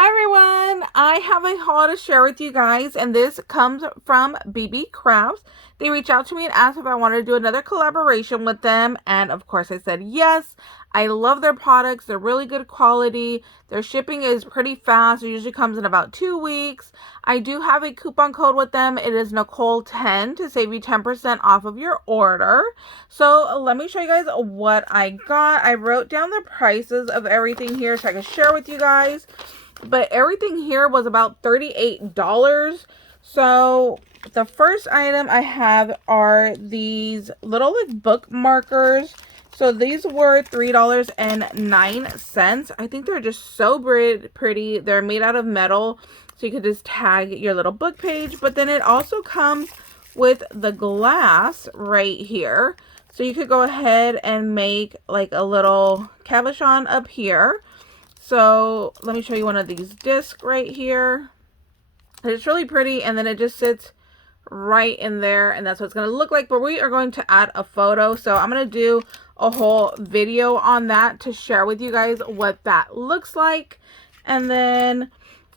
Hi everyone, I have a haul to share with you guys, and this comes from BeeBeeCraft. They reached out to me and asked if I wanted to do another collaboration with them, and of course I said yes. I love their products. They're really good quality. Their shipping is pretty fast. It usually comes in about 2 weeks. I do have a coupon code with them. It is Nicole10 to save you 10% off of your order. So let me show you guys what I got. I wrote down the prices of everything here so I can share with you guys. But everything here was about $38. So the first item I have are these little like book markers. So these were $3.09. I think they're just so pretty. They're made out of metal, so you could just tag your little book page. But then it also comes with the glass right here. So you could go ahead and make like a little cabochon up here. So let me show you one of these discs right here. It's really pretty, and then it just sits right in there, and that's what it's going to look like. But we are going to add a photo, so I'm going to do a whole video on that to share with you guys what that looks like. And then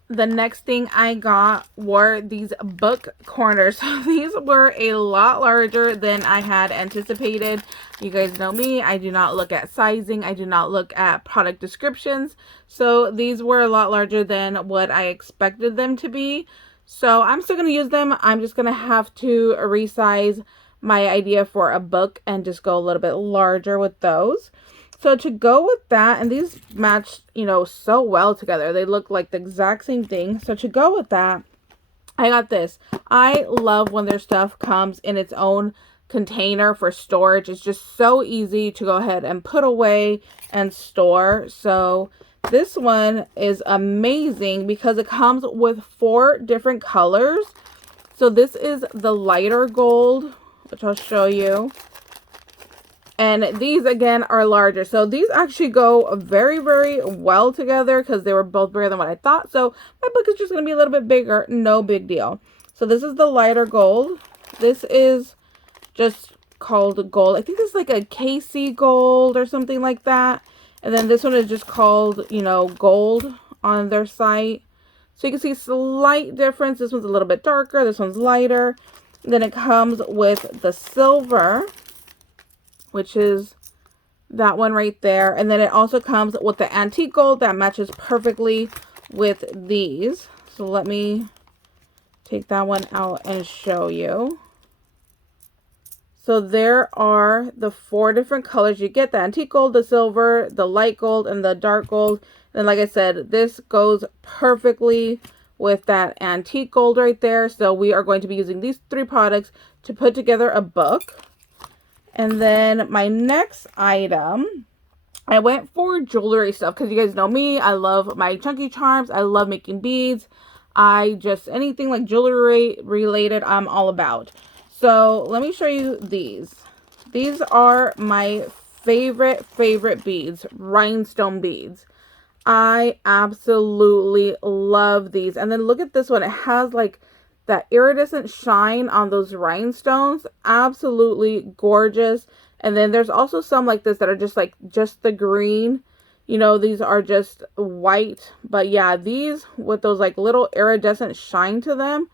the next thing I got were these book corners. So these were a lot larger than I had anticipated. You guys know me, I do not look at sizing, I do not look at product descriptions. So these were a lot larger than what I expected them to be. So I'm still going to use them. I'm just going to have to resize my idea for a book and just go a little bit larger with those. So to go with that, and these match, you know, so well together. They look like the exact same thing. So to go with that, I got this. I love when their stuff comes in its own container for storage. It's just so easy to go ahead and put away and store. So this one is amazing because it comes with 4 different colors. So this is the lighter gold, which I'll show you. And these, again, are larger. So these actually go very, very well together because they were both bigger than what I thought. So my book is just going to be a little bit bigger. No big deal. So this is the lighter gold. This is just called gold. I think this is like a KC gold or something like that. And then this one is just called, you know, gold on their site. So you can see slight difference. This one's a little bit darker. This one's lighter. And then it comes with the silver, which is that one right there. And then it also comes with the antique gold that matches perfectly with these. So let me take that one out and show you. So there are the 4 different colors you get: the antique gold, the silver, the light gold, and the dark gold. And like I said, this goes perfectly with that antique gold right there. So we are going to be using these 3 products to put together a book. And then my next item, I went for jewelry stuff because you guys know me. I love my chunky charms. I love making beads. Anything like jewelry related, I'm all about. So let me show you these. These are my favorite beads, rhinestone beads. I absolutely love these. And then look at this one. It has like that iridescent shine on those rhinestones. Absolutely gorgeous. And then there's also some like this that are just the green. You know, these are just white. But yeah, these with those like little iridescent shine to them.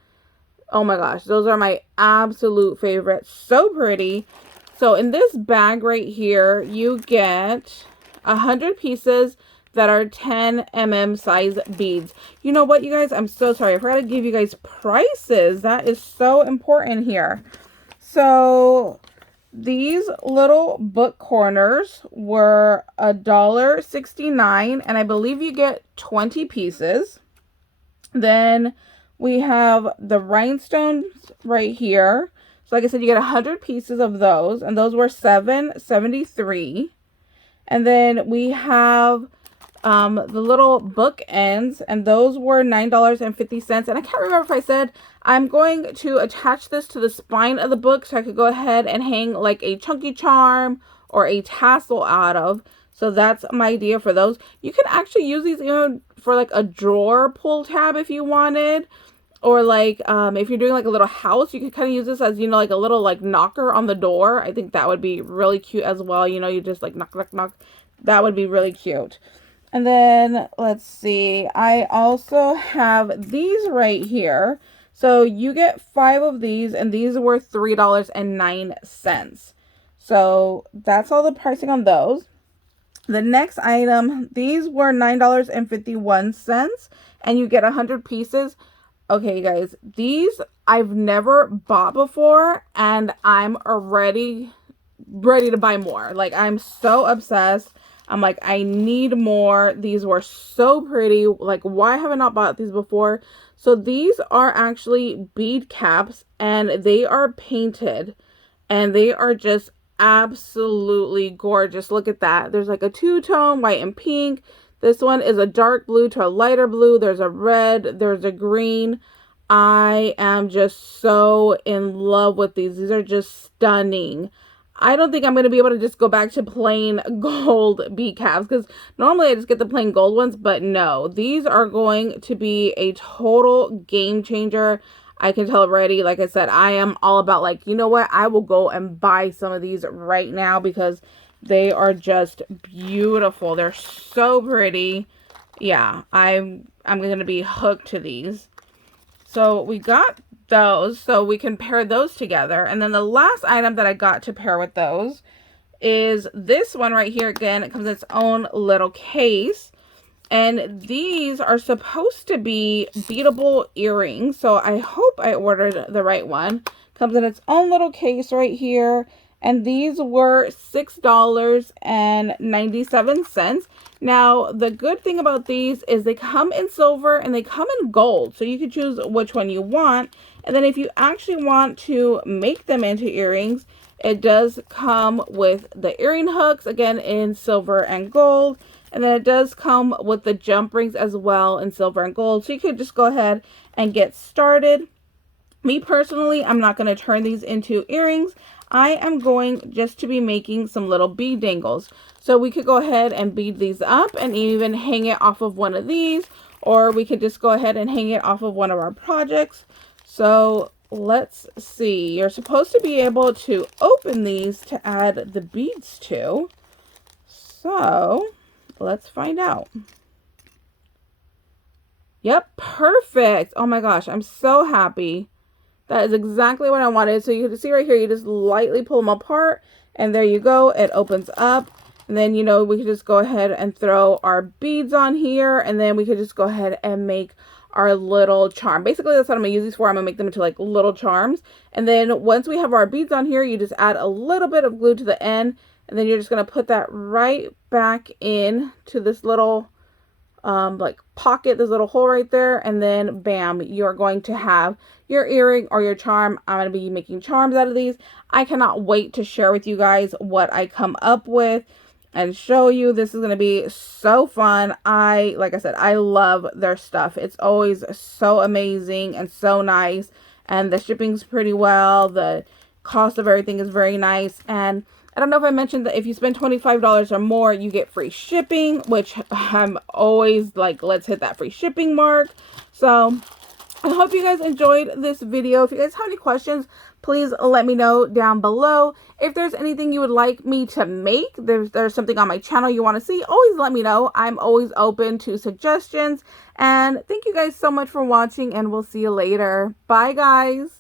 Oh my gosh, those are my absolute favorite. So pretty. So in this bag right here, you get 100 pieces that are 10 mm size beads. You know what, you guys? I'm so sorry. I forgot to give you guys prices. That is so important here. So these little book corners were $1.69, and I believe you get 20 pieces. Then we have the rhinestones right here. So like I said, you get 100 pieces of those, and those were $7.73. And then we have the little book ends, and those were $9.50. And I can't remember if I said I'm going to attach this to the spine of the book so I could go ahead and hang like a chunky charm or a tassel out of. So that's my idea for those. You can actually use these even for like a drawer pull tab if you wanted. Or like if you're doing like a little house, you could kind of use this as, you know, like a little like knocker on the door. I think that would be really cute as well. You know, you just like knock, knock, knock. That would be really cute. And then let's see, I also have these right here. So you get 5 of these, and these were $3.09. So that's all the pricing on those. The next item, these were $9.51, and you get 100 pieces. Okay, guys, these I've never bought before, and I'm already ready to buy more. Like, I'm so obsessed. I'm like, I need more. These were so pretty. Like, why have I not bought these before? So these are actually bead caps, and they are painted, and they are just absolutely gorgeous. Look at that. There's like a two-tone, white and pink. This one is a dark blue to a lighter blue. There's a red, there's a green. I am just so in love with these. These are just stunning. I don't think I'm going to be able to just go back to plain gold bead caps, because normally I just get the plain gold ones, but no, these are going to be a total game changer. I can tell already. Like I said, I am all about, like, you know what? I will go and buy some of these right now because they are just beautiful. They're so pretty. Yeah, I'm going to be hooked to these. So we got those, so we can pair those together. And then the last item that I got to pair with those is this one right here. Again, it comes in its own little case. And these are supposed to be beadable earrings. So I hope I ordered the right one. Comes in its own little case right here. And these were $6.97. Now, the good thing about these is they come in silver and they come in gold. So you can choose which one you want. And then if you actually want to make them into earrings, it does come with the earring hooks, again, in silver and gold. And then it does come with the jump rings as well in silver and gold. So you could just go ahead and get started. Me personally, I'm not going to turn these into earrings. I am going just to be making some little bead dangles. So we could go ahead and bead these up and even hang it off of one of these. Or we could just go ahead and hang it off of one of our projects. So let's see. You're supposed to be able to open these to add the beads to. So let's find out. Yep, perfect. Oh my gosh, I'm so happy. That is exactly what I wanted. So you can see right here, you just lightly pull them apart, and there you go. It opens up, and then, you know, we can just go ahead and throw our beads on here, and then we could just go ahead and make our little charm. Basically, that's what I'm gonna use these for. I'm gonna make them into like little charms, and then once we have our beads on here, you just add a little bit of glue to the end, and then you're just gonna put that right back in to this little like pocket, this little hole right there, and then bam, you're going to have your earring or your charm. I'm going to be making charms out of these. I cannot wait to share with you guys what I come up with and show you. This is going to be so fun. Like I said, I love their stuff. It's always so amazing and so nice, and the shipping's pretty well. The cost of everything is very nice, and I don't know if I mentioned that if you spend $25 or more, you get free shipping, which I'm always like, let's hit that free shipping mark. So I hope you guys enjoyed this video. If you guys have any questions, please let me know down below. If there's anything you would like me to make, there's something on my channel you want to see, always let me know. I'm always open to suggestions. And thank you guys so much for watching, and we'll see you later. Bye, guys.